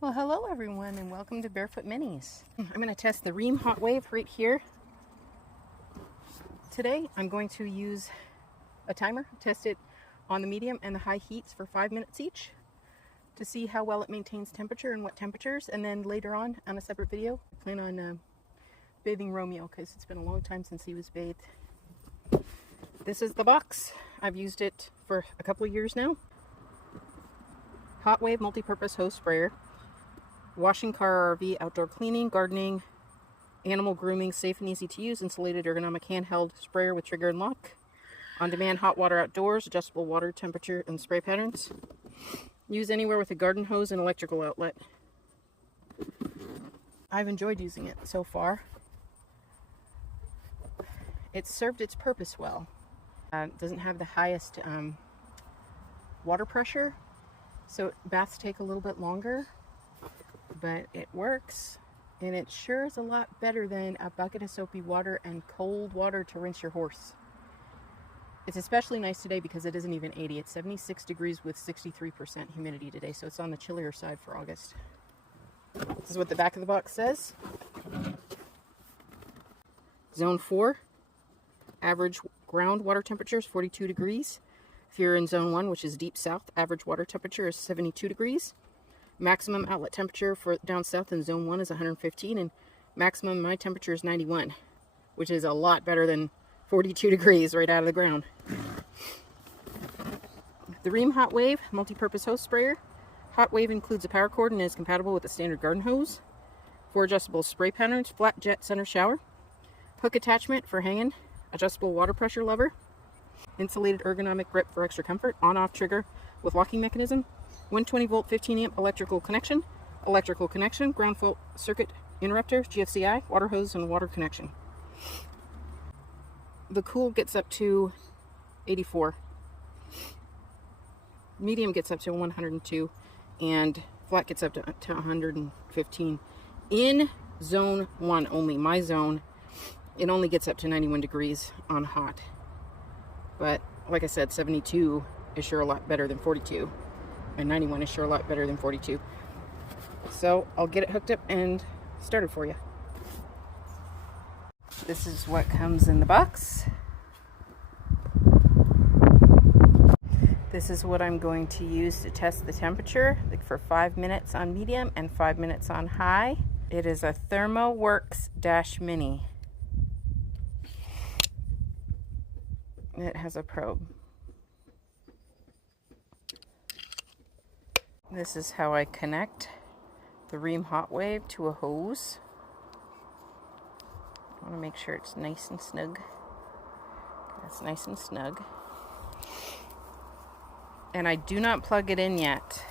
Well, hello everyone and welcome to Barefoot Minis. I'm going to test the Rheem Hot Wave right here. Today I'm going to use a timer, test it on the medium and the high heats for 5 minutes each to see how well it maintains temperature and what temperatures, and then later on a separate video I plan on bathing Romeo because it's been a long time since he was bathed. This is the box. I've used it for a couple of years now. Hot Wave multi-purpose hose sprayer. Washing car, RV, outdoor cleaning, gardening, animal grooming, safe and easy to use, insulated ergonomic handheld sprayer with trigger and lock. On-demand hot water outdoors, adjustable water temperature and spray patterns. Use anywhere with a garden hose and electrical outlet. I've enjoyed using it so far. It's served its purpose well. It doesn't have the highest water pressure, so baths take a little bit longer. But it works, and it sure is a lot better than a bucket of soapy water and cold water to rinse your horse. It's especially nice today because it isn't even 80. It's 76 degrees with 63% humidity today, so it's on the chillier side for August. This is what the back of the box says. Zone 4, average ground water temperature is 42 degrees. If you're in Zone 1, which is deep south, average water temperature is 72 degrees. Maximum outlet temperature for down south in Zone 1 is 115, and maximum my temperature is 91, which is a lot better than 42 degrees right out of the ground. The Rheem Hot Wave multi-purpose hose sprayer. Hot Wave includes a power cord and is compatible with the standard garden hose. 4 adjustable spray patterns, flat jet center shower. Hook attachment for hanging, adjustable water pressure lever. Insulated ergonomic grip for extra comfort. On-off trigger with locking mechanism. 120 volt 15 amp electrical connection, ground fault circuit interrupter, GFCI, water hose, and water connection. The cool gets up to 84. Medium gets up to 102, and flat gets up to 115. In Zone 1 only, my zone, it only gets up to 91 degrees on hot. But like I said, 72 is sure a lot better than 42. And 91 is sure a lot better than 42. So I'll get it hooked up and started for you. This is what comes in the box. This is what I'm going to use to test the temperature for 5 minutes on medium and 5 minutes on high. It is a ThermoWorks Dash Mini. It has a probe. This is how I connect the Rheem Hot Wave to a hose. I want to make sure it's nice and snug. It's nice and snug. And I do not plug it in yet.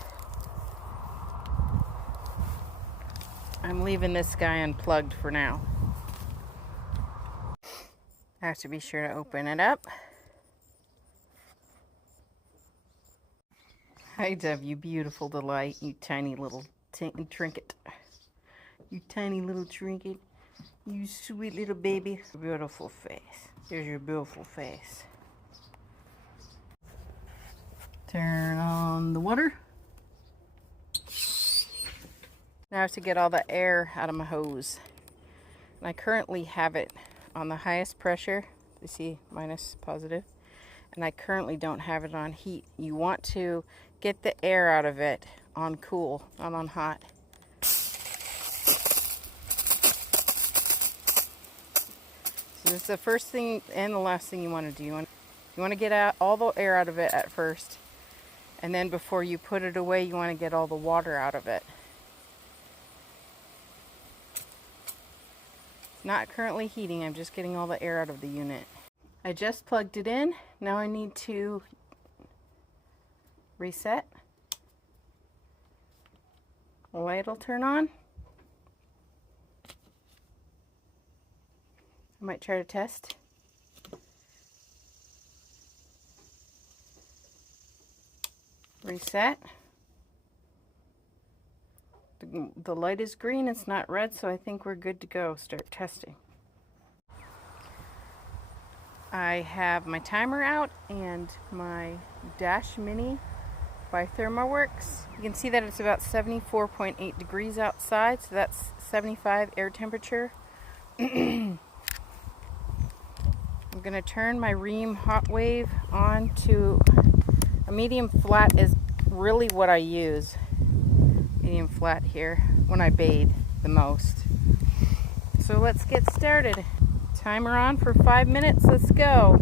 I'm leaving this guy unplugged for now. I have to be sure to open it up. Hi, Deb, you beautiful delight, you tiny little trinket. You tiny little trinket. You sweet little baby. Beautiful face. There's your beautiful face. Turn on the water. Now I have to get all the air out of my hose. And I currently have it on the highest pressure. You see, minus positive. And I currently don't have it on heat. You want to get the air out of it on cool, not on hot. So this is the first thing and the last thing you want to do. You want to get out all the air out of it at first, and then before you put it away, you want to get all the water out of it. It's not currently heating. I'm just getting all the air out of the unit. I just plugged it in. Now I need to reset. The light will turn on. I might try to test. Reset. The light is green, it's not red, so I think we're good to go. Start testing. I have my timer out and my Dash Mini by ThermoWorks. You can see that it's about 74.8 degrees outside, so that's 75 air temperature. I'm going to turn my Rheem hot wave on to a medium flat is really what I use. Medium flat here when I bathe the most. So let's get started. Timer on for 5 minutes. Let's go.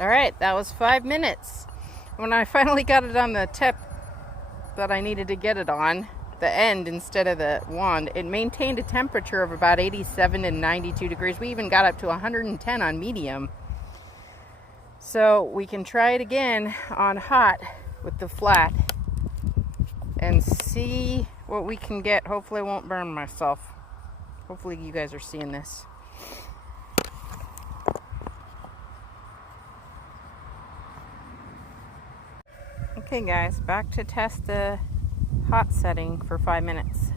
Alright, that was 5 minutes. When I finally got it on the tip that I needed to get it on, the end instead of the wand, it maintained a temperature of about 87 and 92 degrees. We even got up to 110 on medium. So we can try it again on hot with the flat and see what we can get. Hopefully I won't burn myself. Hopefully you guys are seeing this. Okay guys, back to test the hot setting for 5 minutes.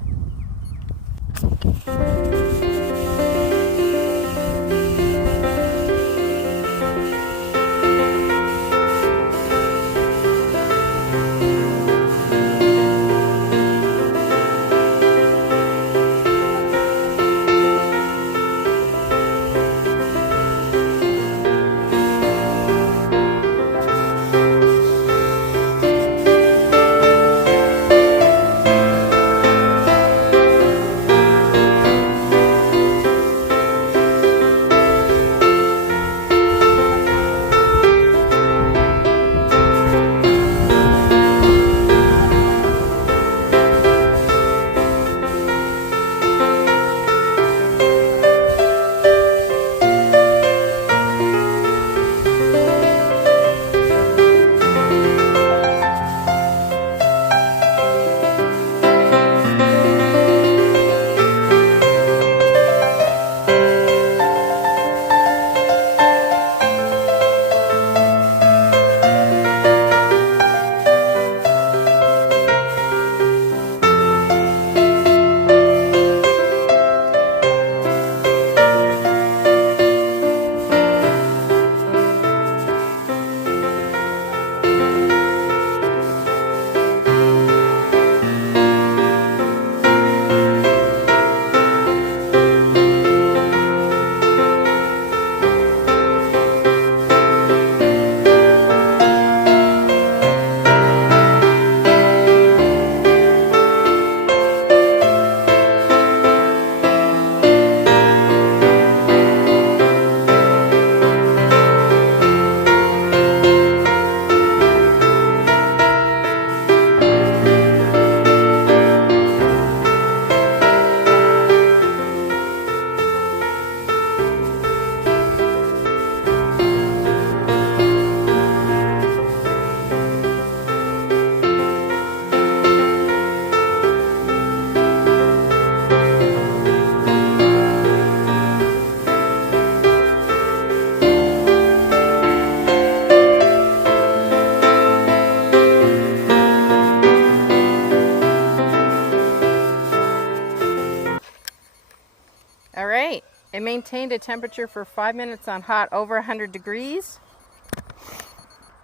maintained a temperature for 5 minutes on hot over 100 degrees.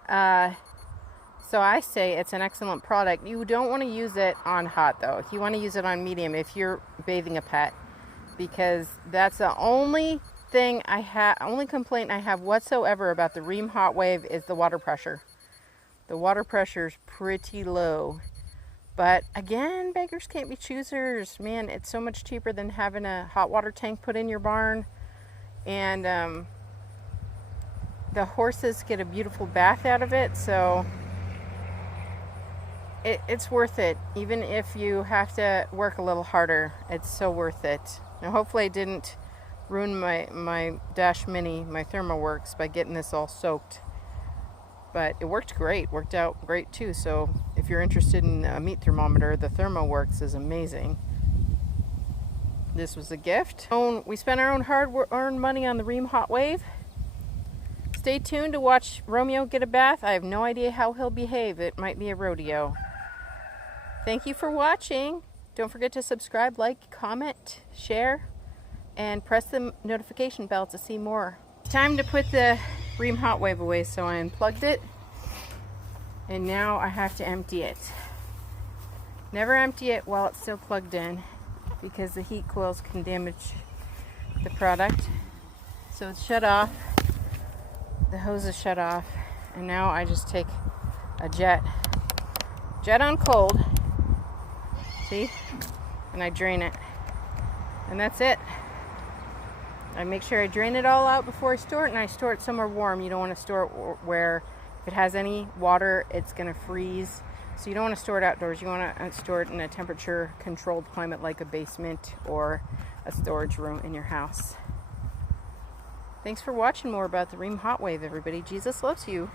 So I say it's an excellent product. You don't want to use it on hot though. You want to use it on medium if you're bathing a pet, because that's the only complaint I have whatsoever about the Rheem Hot Wave is the water pressure. The water pressure is pretty low. But again, beggars can't be choosers. Man, it's so much cheaper than having a hot water tank put in your barn. And the horses get a beautiful bath out of it, so it's worth it. Even if you have to work a little harder, it's so worth it. Now hopefully I didn't ruin my Dash Mini, my ThermoWorks, by getting this all soaked. But it worked great, worked out great too. So if you're interested in a meat thermometer, the ThermoWorks is amazing. This was a gift. We spent our own hard-earned money on the Rheem Hot Wave. Stay tuned to watch Romeo get a bath. I have no idea how he'll behave. It might be a rodeo. Thank you for watching. Don't forget to subscribe, like, comment, share, and press the notification bell to see more. Time to put the Rheem Hot Wave away, so I unplugged it. And now I have to empty it. Never empty it while it's still plugged in, because the heat coils can damage the product. So it's shut off. The hose is shut off, and now I just take a jet on cold, see, and I drain it, and that's it. I make sure I drain it all out before I store it, and I store it somewhere warm. You don't want to store it where if it has any water, it's going to freeze. So you don't want to store it outdoors. You want to store it in a temperature controlled climate like a basement or a storage room in your house. Thanks for watching more about the Rheem Hot Wave, everybody. Jesus loves you.